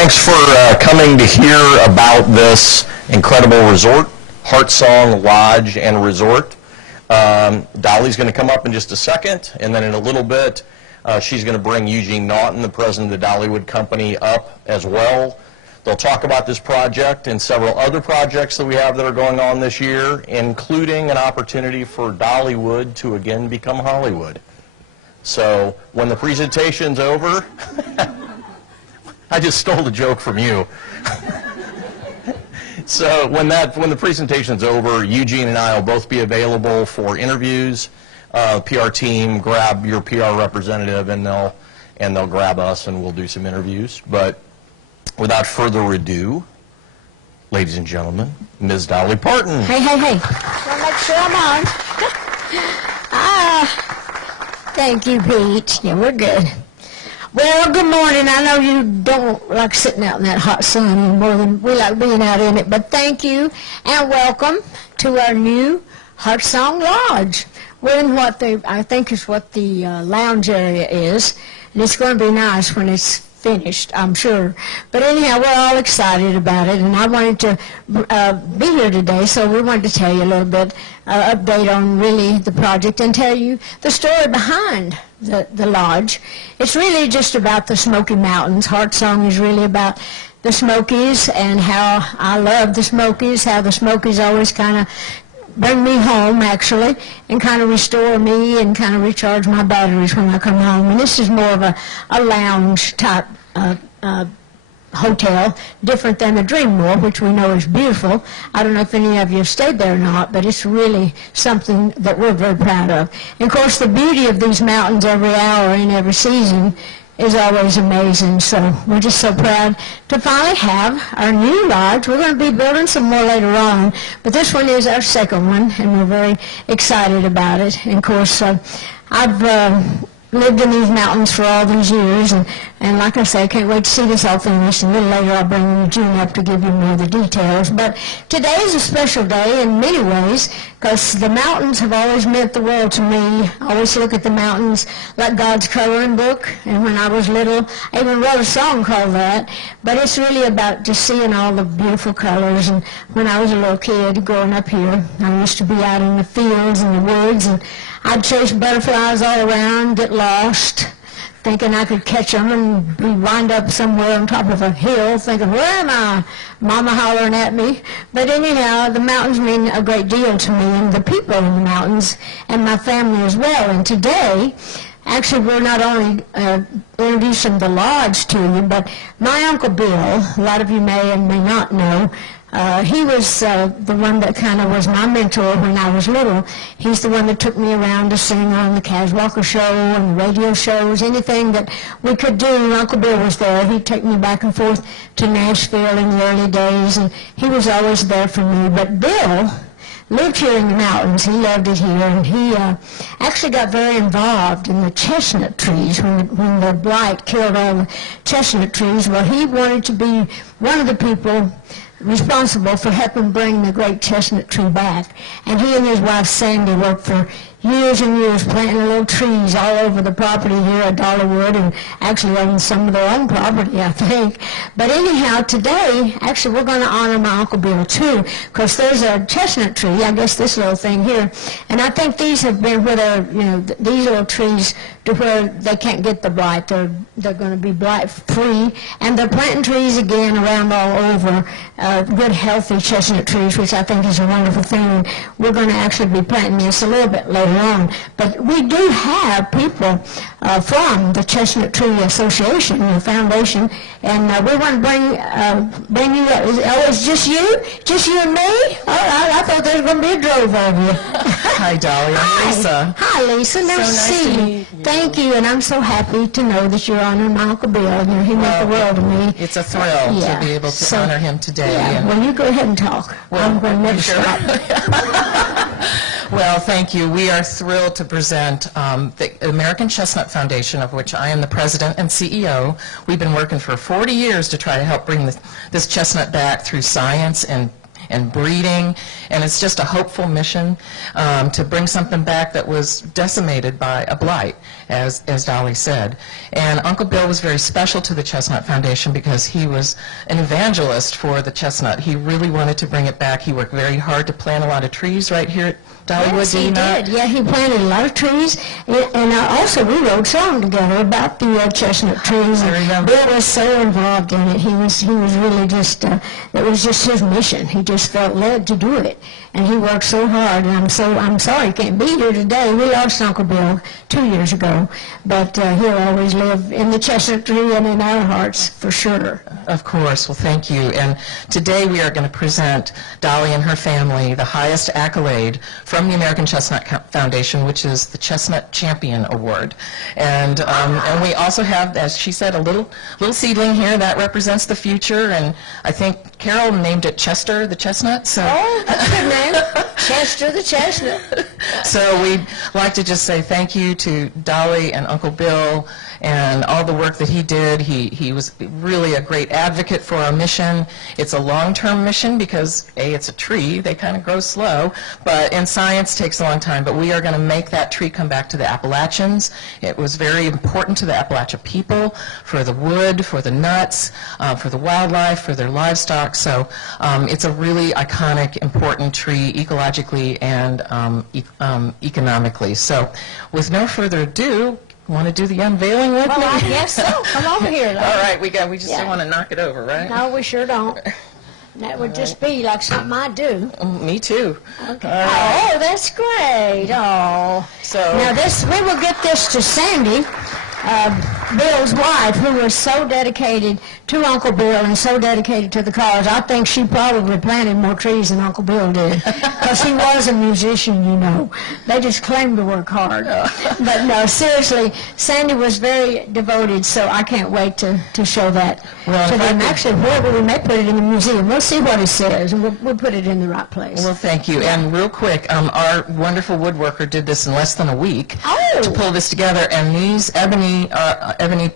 thanks for coming to hear about this incredible resort, Heartsong Lodge and Resort. Dolly's going to come up in just a second, and then in a little bit, she's going to bring Eugene Naughton, the president of the Dollywood Company, up as well. They'll talk about this project and several other projects that we have that are going on this year, including an opportunity for Dollywood to again become Hollywood. So when the presentation's over, I just stole the joke from you. So when the presentation's over, Eugene and I will both be available for interviews. PR team, grab your PR representative, and they'll grab us, and we'll do some interviews. But without further ado, ladies and gentlemen, Ms. Dolly Parton. Hey, hey, hey. Wanna make sure I'm on. Thank you, Pete. Yeah, we're good. Well, good morning. I know you don't like sitting out in that hot sun more than we like being out in it, but thank you and welcome to our new Heartsong Lodge. We're in what I think is what the lounge area is, and it's going to be nice when it's finished, I'm sure. But anyhow, we're all excited about it, and I wanted to be here today, so we wanted to tell you a little bit, update on really the project and tell you the story behind the lodge. It's really just about the Smoky Mountains. Heartsong is really about the Smokies and how I love the Smokies, how the Smokies always kind of bring me home, actually, and kind of restore me and kind of recharge my batteries when I come home. And this is more of a lounge-type hotel, different than the Dreammore, which we know is beautiful. I don't know if any of you have stayed there or not, but it's really something that we're very proud of. And, of course, the beauty of these mountains every hour and every season is always amazing. So we're just so proud to finally have our new lodge. We're going to be building some more later on, but this one is our second one, and we're very excited about it. And of course, I've lived in these mountains for all these years, and like I say, I can't wait to see this all finished. And a little later I'll bring Eugene up to give you more of the details. But today is a special day in many ways, because the mountains have always meant the world to me. I always look at the mountains like God's coloring book, and when I was little, I even wrote a song called that. But it's really about just seeing all the beautiful colors. And when I was a little kid growing up here, I used to be out in the fields and the woods, and I'd chase butterflies all around, get lost, thinking I could catch them, and wind up somewhere on top of a hill thinking, where am I? Mama hollering at me. But anyhow, the mountains mean a great deal to me, and the people in the mountains, and my family as well. And today, actually, we're not only introducing the lodge to you, but my Uncle Bill, a lot of you may and may not know, he was the one that kind of was my mentor when I was little. He's the one that took me around to sing on the Kaz Walker Show and radio shows, anything that we could do. Uncle Bill was there. He'd take me back and forth to Nashville in the early days, and he was always there for me. But Bill lived here in the mountains. He loved it here, and he actually got very involved in the chestnut trees when the blight killed all the chestnut trees. Well, he wanted to be one of the people responsible for helping bring the great chestnut tree back. And he and his wife Sandy worked for years and years planting little trees all over the property here at Dollywood, and actually on some of their own property, I think. But anyhow, today, actually, we're going to honor my Uncle Bill, too, because there's a chestnut tree, I guess this little thing here, and I think these have been where they're, these little trees to where they can't get the blight. They're going to be blight-free, and they're planting trees again around all over, good, healthy chestnut trees, which I think is a wonderful thing. We're going to actually be planting this a little bit later on. But we do have people from the Chestnut Tree Association, the foundation, and we want to bring you up. Oh, it's just you? Just you and me? All right, I thought there was going to be a drove of you. Hi, Dolly. I'm Lisa. Hi, Lisa. Nice to see you. Thank you, and I'm so happy to know that you're honoring my Uncle Bill. He meant the world to me. It's a thrill to be able to honor him today. Yeah, well, you go ahead and talk. Well, I'm going to never stop. Well, thank you. We are thrilled to present the American Chestnut Foundation, of which I am the president and CEO. We've been working for 40 years to try to help bring this chestnut back through science and breeding, and it's just a hopeful mission to bring something back that was decimated by a blight. as Dolly said. And Uncle Bill was very special to the Chestnut Foundation because he was an evangelist for the chestnut. He really wanted to bring it back. He worked very hard to plant a lot of trees right here at Dollywood. Yes, he did. Yeah, he planted a lot of trees, and also we wrote a song together about the chestnut trees. I remember. Bill was so involved in it. He was really just, it was just his mission. He just felt led to do it, and he worked so hard. And I'm sorry he can't be here today. We lost Uncle Bill 2 years ago, but he'll always live in the chestnut tree and in our hearts for sure. Of course. Well, thank you. And today we are going to present Dolly and her family the highest accolade from the American Chestnut Foundation, which is the Chestnut Champion Award. And we also have, as she said, a little seedling here that represents the future. And I think Carol named it Chester the Chestnut. So. Oh, that's a good name. Chester the Chestnut. So we'd like to just say thank you to Dolly and Uncle Bill and all the work that he did. He was really a great advocate for our mission. It's a long-term mission because, A, it's a tree. They kind of grow slow, but in science takes a long time. But we are going to make that tree come back to the Appalachians. It was very important to the Appalachia people, for the wood, for the nuts, for the wildlife, for their livestock. So it's a really iconic, important tree ecologically and economically. So with no further ado, want to do the unveiling with me? Well, I guess so. Come over here, lady. All right, we just Yeah. don't want to knock it over, right? No, we sure don't. That would just be like something I do. Me too. Okay. All right. Oh, that's great. Oh. So Now we will get this to Sandy, Bill's wife, who was so dedicated to Uncle Bill and so dedicated to the cause. I think she probably planted more trees than Uncle Bill did, because he was a musician, you know. They just claimed to work hard. But no, seriously, Sandy was very devoted, so I can't wait to show that Well, to if I them. could- Actually, wherever we may put it in the museum, we'll see what it says, and we'll put it in the right place. Well, thank you. And real quick, our wonderful woodworker did this in less than a week Oh. to pull this together. And these ebony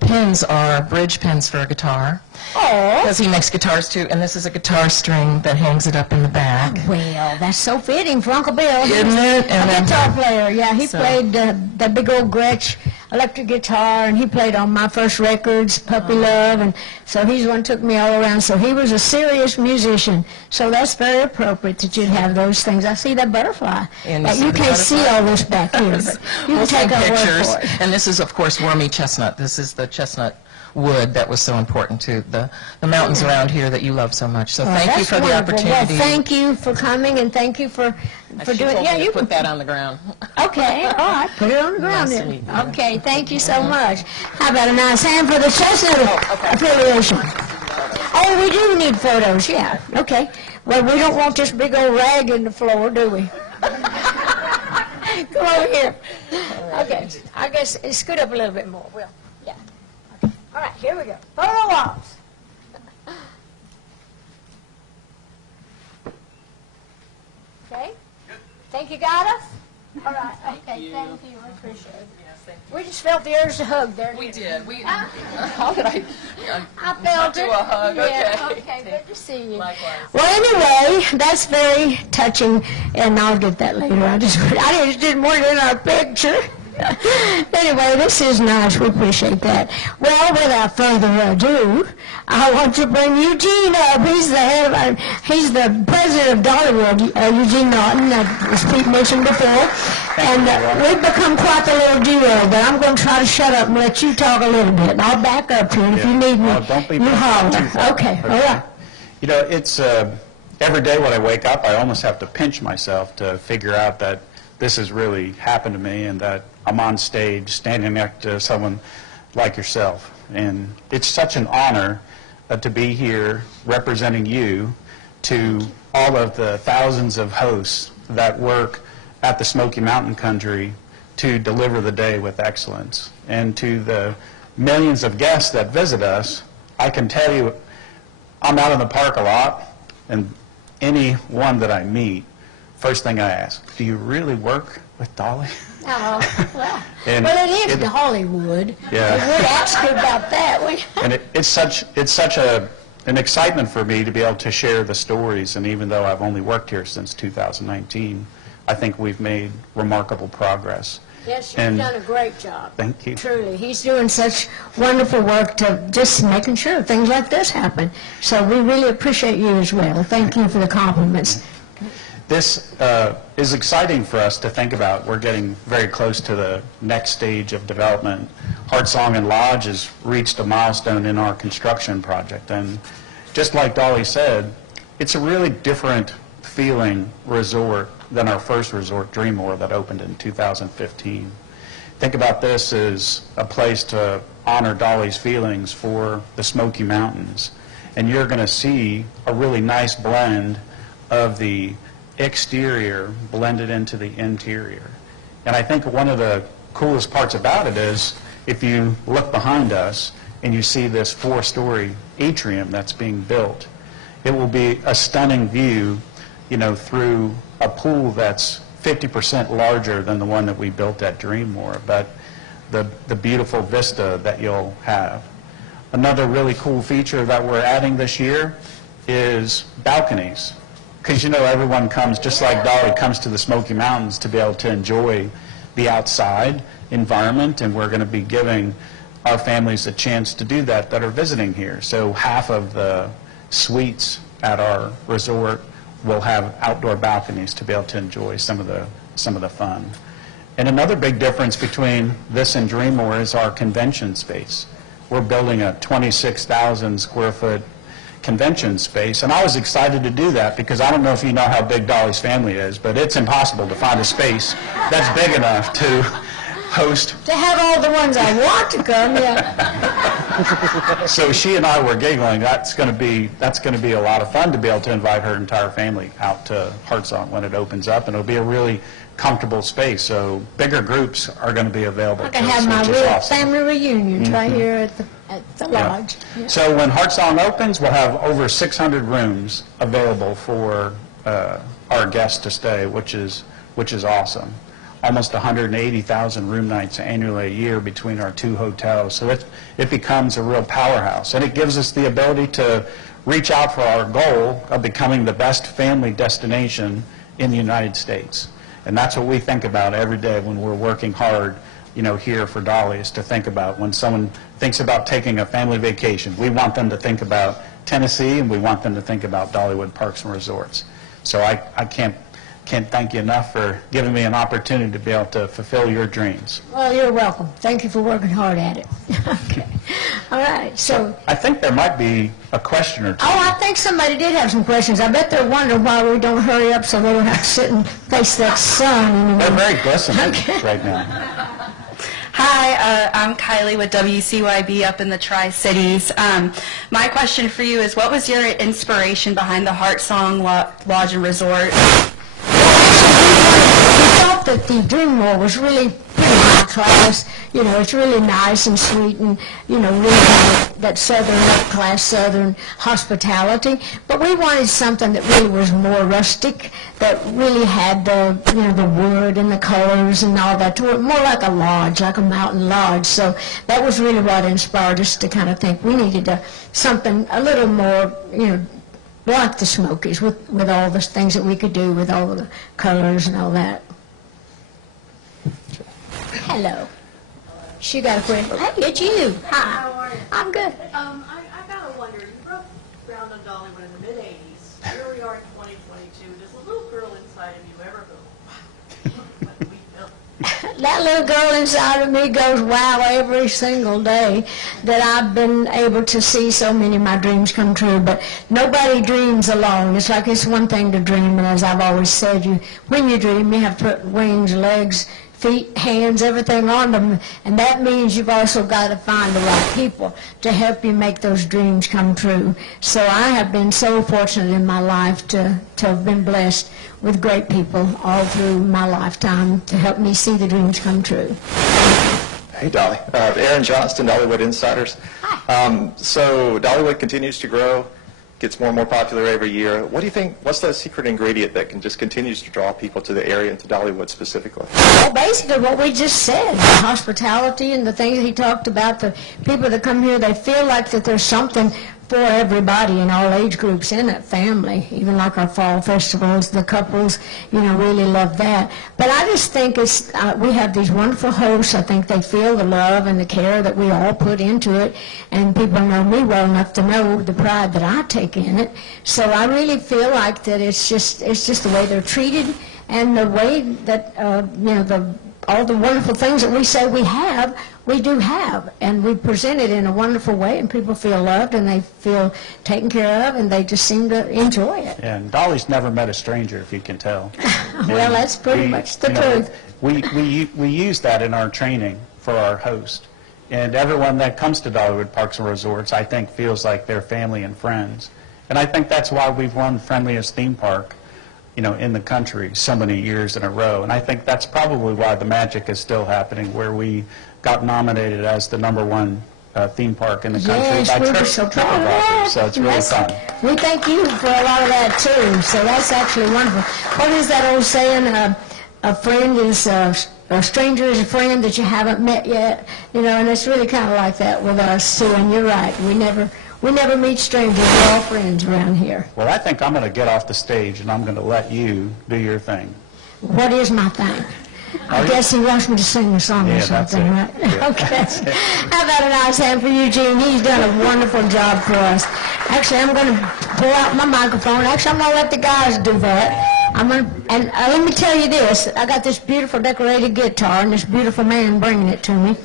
pins are bridge pins for a guitar, Oh. because he makes guitars too. And this is a guitar string that hangs it up in the back. Well, that's so fitting for Uncle Bill. Isn't it? And A then- guitar player, yeah. He So- played the big old Gretsch electric guitar, and he played on my first records, Puppy Love, and so he's the one who took me all around. So he was a serious musician. So that's very appropriate that you'd have those things. I see that butterfly. And But you the can't see butterfly. all this back here, but you We'll can take take our word pictures. for it. And this is, of course, wormy chestnut. This is the chestnut wood that was so important to the mountains around here that you love so much. So Well, thank you that's for the wonderful. opportunity. Well, thank you for coming, and thank you for She doing. told Yeah, me to you put that on the ground. Okay, all right, put it on the ground Nice to then. meet you. Okay, thank you so much. How about a nice hand for the Chestnut okay. affiliation? Oh, we do need photos, yeah, okay. Well, we don't want this big old rag in the floor, do we? Come over here. Okay, I guess scoot up a little bit more, Will. Yeah. Okay. All right, here we go. Photo walls. Okay? Think you got us? All right, okay, thank you, I appreciate it. We just felt the urge to hug there. We didn't did. How did I I felt do it. a hug? Yeah, Okay. okay, good to see you. Likewise. Well, anyway, that's very touching, and I'll get that later. I just didn't want it in our picture. Anyway, this is nice. We appreciate that. Well, without further ado, I want to bring Eugene up. He's he's the president of Dollywood, Eugene Naughton, as Pete mentioned before. And we've become quite the little duo, but I'm going to try to shut up and let you talk a little bit. I'll back up here, and if you need me, Well, don't be you holler. too far. Okay, all right. You know, it's every day when I wake up, I almost have to pinch myself to figure out that this has really happened to me and that I'm on stage standing next to someone like yourself. And it's such an honor to be here representing you to all of the thousands of hosts that work at the Smoky Mountain Country to deliver the day with excellence. And to the millions of guests that visit us, I can tell you, I'm out in the park a lot, and anyone that I meet, first thing I ask, do you really work with Dolly? Oh, well, And well, it is it- Hollywood. Yeah. I would ask you about that. And it's such an excitement for me to be able to share the stories, and even though I've only worked here since 2019, I think we've made remarkable progress. Yes, you've And done a great job. Thank you. Truly. He's doing such wonderful work to just making sure things like this happen. So we really appreciate you as well. Thank you for the compliments. This is exciting for us to think about. We're getting very close to the next stage of development. Heart Song and Lodge has reached a milestone in our construction project. And just like Dolly said, it's a really different feeling resort than our first resort, Dreammore, that opened in 2015. Think about this as a place to honor Dolly's feelings for the Smoky Mountains. And you're going to see a really nice blend of the exterior blended into the interior. And I think one of the coolest parts about it is if you look behind us and you see this 4-story atrium that's being built, it will be a stunning view, you know, through a pool that's 50% larger than the one that we built at Dreammore, but the beautiful vista that you'll have. Another really cool feature that we're adding this year is balconies. Because, you know, everyone comes, just like Dolly, comes to the Smoky Mountains to be able to enjoy the outside environment, and we're going to be giving our families a chance to do that are visiting here. So half of the suites at our resort will have outdoor balconies to be able to enjoy some of the fun. And another big difference between this and Dreammore is our convention space. We're building a 26,000 square foot convention space, and I was excited to do that because I don't know if you know how big Dolly's family is, but it's impossible to find a space that's big enough to host. To have all the ones I want to come, yeah. So she and I were giggling. That's going to be a lot of fun to be able to invite her entire family out to Heart Song when it opens up, and it'll be a really comfortable space. So bigger groups are going to be available. I can to us, have my which is real awesome. family reunions right here at the lodge. Yeah. So when Heart Song opens, we'll have over 600 rooms available for our guests to stay, which is awesome. Almost 180,000 room nights annually a year between our 2 hotels. So it becomes a real powerhouse. And it gives us the ability to reach out for our goal of becoming the best family destination in the United States. And that's what we think about every day when we're working hard, you know, here for Dolly, is to think about when someone thinks about taking a family vacation, we want them to think about Tennessee, and we want them to think about Dollywood Parks and Resorts. So I can't thank you enough for giving me an opportunity to be able to fulfill your dreams. Well, you're welcome. Thank you for working hard at it. Okay. All right. So, I think there might be a question or two. I think somebody did have some questions. I bet they're wondering why we don't hurry up so they don't have to sit and face that sun anymore. They're very glistening right now. Hi, I'm Kylie with WCYB up in the Tri-Cities. My question for you is, what was your inspiration behind the Heart Song Lodge and Resort? We thought that the Dreammore was really pretty high class. You know, it's really nice and sweet and, you know, really that southern, upper-class southern hospitality. But we wanted something that really was more rustic, that really had the, you know, the wood and the colors and all that, to it, more like a lodge, like a mountain lodge. So that was really what inspired us to kind of think we needed something a little more, you know, like the Smokies, with all the things that we could do with all the colors and all that. Hello. She got a question. Hey, it's you. Hi. How are you? I'm good. I gotta wonder, you broke ground on Dollywood in the mid-'80s. Here we are in 2022. Does the little girl inside of you ever go, wow, what we built? That little girl inside of me goes wow every single day that I've been able to see so many of my dreams come true. But nobody dreams alone. It's like it's one thing to dream, and as I've always said, when you dream, you have to put wings, legs, feet, hands, everything on them, and that means you've also got to find the right people to help you make those dreams come true. So I have been so fortunate in my life to have been blessed with great people all through my lifetime to help me see the dreams come true. Hey, Dolly. Aaron Johnston, Dollywood Insiders. Hi. So Dollywood continues to grow, gets more and more popular every year. What do you think, what's the secret ingredient that continues to draw people to the area and to Dollywood specifically? Well, basically what we just said, the hospitality and the things he talked about, the people that come here, they feel like that there's something for everybody in all age groups in that family, even like our fall festivals, the couples, really love that. But I just think we have these wonderful hosts. I think they feel the love and the care that we all put into it, and people know me well enough to know the pride that I take in it. So I really feel like that it's just the way they're treated and the way that, all the wonderful things that we say we do have, and we present it in a wonderful way, and people feel loved, and they feel taken care of, and they just seem to enjoy it. And Dolly's never met a stranger, if you can tell. Well, that's pretty much the truth. We use that in our training for our host. And everyone that comes to Dollywood Parks and Resorts, I think, feels like they're family and friends. And I think that's why we've won Friendliest Theme Park, in the country so many years in a row. And I think that's probably why the magic is still happening, where we got nominated as the #1 theme park in the country Yes, by we were so proud of TripAdvisor. that. So it's really fun. We thank you for a lot of that, too. So that's actually wonderful. What is that old saying? A friend is a stranger is a friend that you haven't met yet. And it's really kind of like that with us, too. And you're right. We never meet strangers. We're all friends around here. Well, I think I'm going to get off the stage and I'm going to let you do your thing. What is my thing? I guess he wants me to sing a song or Yeah, that's something, it. right? Yeah. Okay. How about a nice hand for Eugene? He's done a wonderful job for us. Actually, I'm going to pull out my microphone. Actually, I'm going to let the guys do that. Let me tell you this. I got this beautiful decorated guitar and this beautiful man bringing it to me.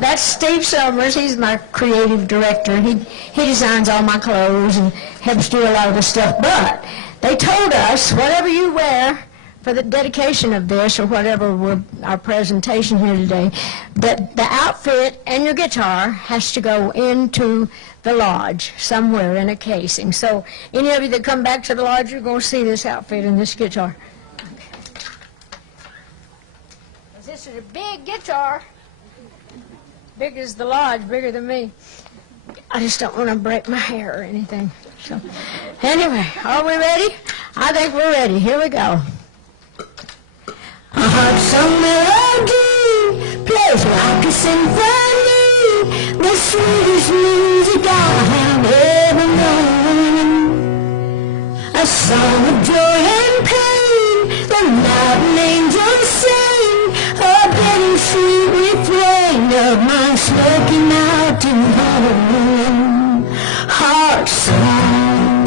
That's Steve Summers. He's my creative director. He designs all my clothes and helps do a lot of the stuff. But they told us, whatever you wear for the dedication of this or whatever our presentation here today, that the outfit and your guitar has to go into the lodge somewhere in a casing. So any of you that come back to the lodge, you're going to see this outfit and this guitar. This is a big guitar. Big as the lodge, bigger than me. I just don't want to break my hair or anything. So anyway, are we ready? I think we're ready. Here we go. A heart song melody plays like a symphony, the sweetest music I have ever known. A song of joy and pain, the mountain angels sing, a getting sweet refrain of my smoky mountain home. Heart song.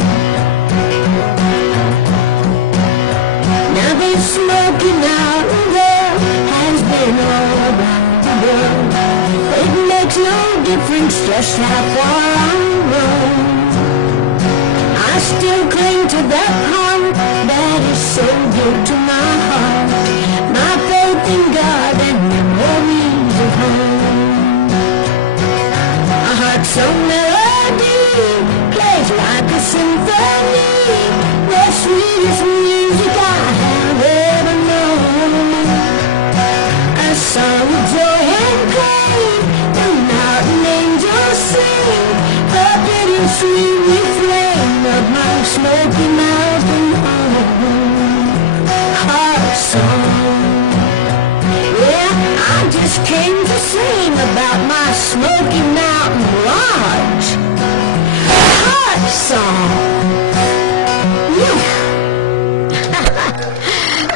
Now this smoky mountain there has been all around the world. It makes no difference just how far I roam. I still cling to that heart that is so dear to my heart. My faith in God and memories of home. A heart so melody plays like a symphony, the sweetest music I have ever known. A song of joy and pain, the mountain angels sing, a bitter sweet refrain of my smoky mountain home. Heart song. Yeah, I just came to sing about my Smoky Mountain Lodge. Heart song.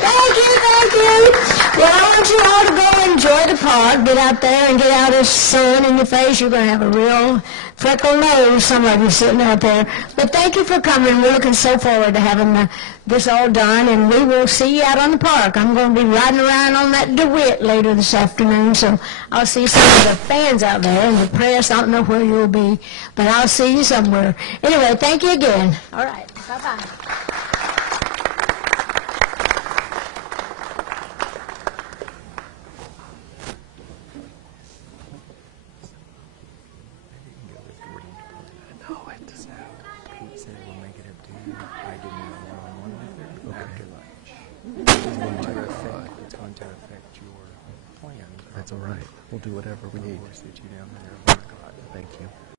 Thank you. Well, I want you all to go enjoy the park. Get out there and get out of the sun in your face. You're going to have a real freckle nose, some of you sitting out there. But thank you for coming. We're looking so forward to having this all done, and we will see you out on the park. I'm going to be riding around on that DeWitt later this afternoon, so I'll see some of the fans out there and the press. I don't know where you'll be, but I'll see you somewhere. Anyway, thank you again. All right. Bye-bye. That's all right. We'll do whatever we need. Thank you.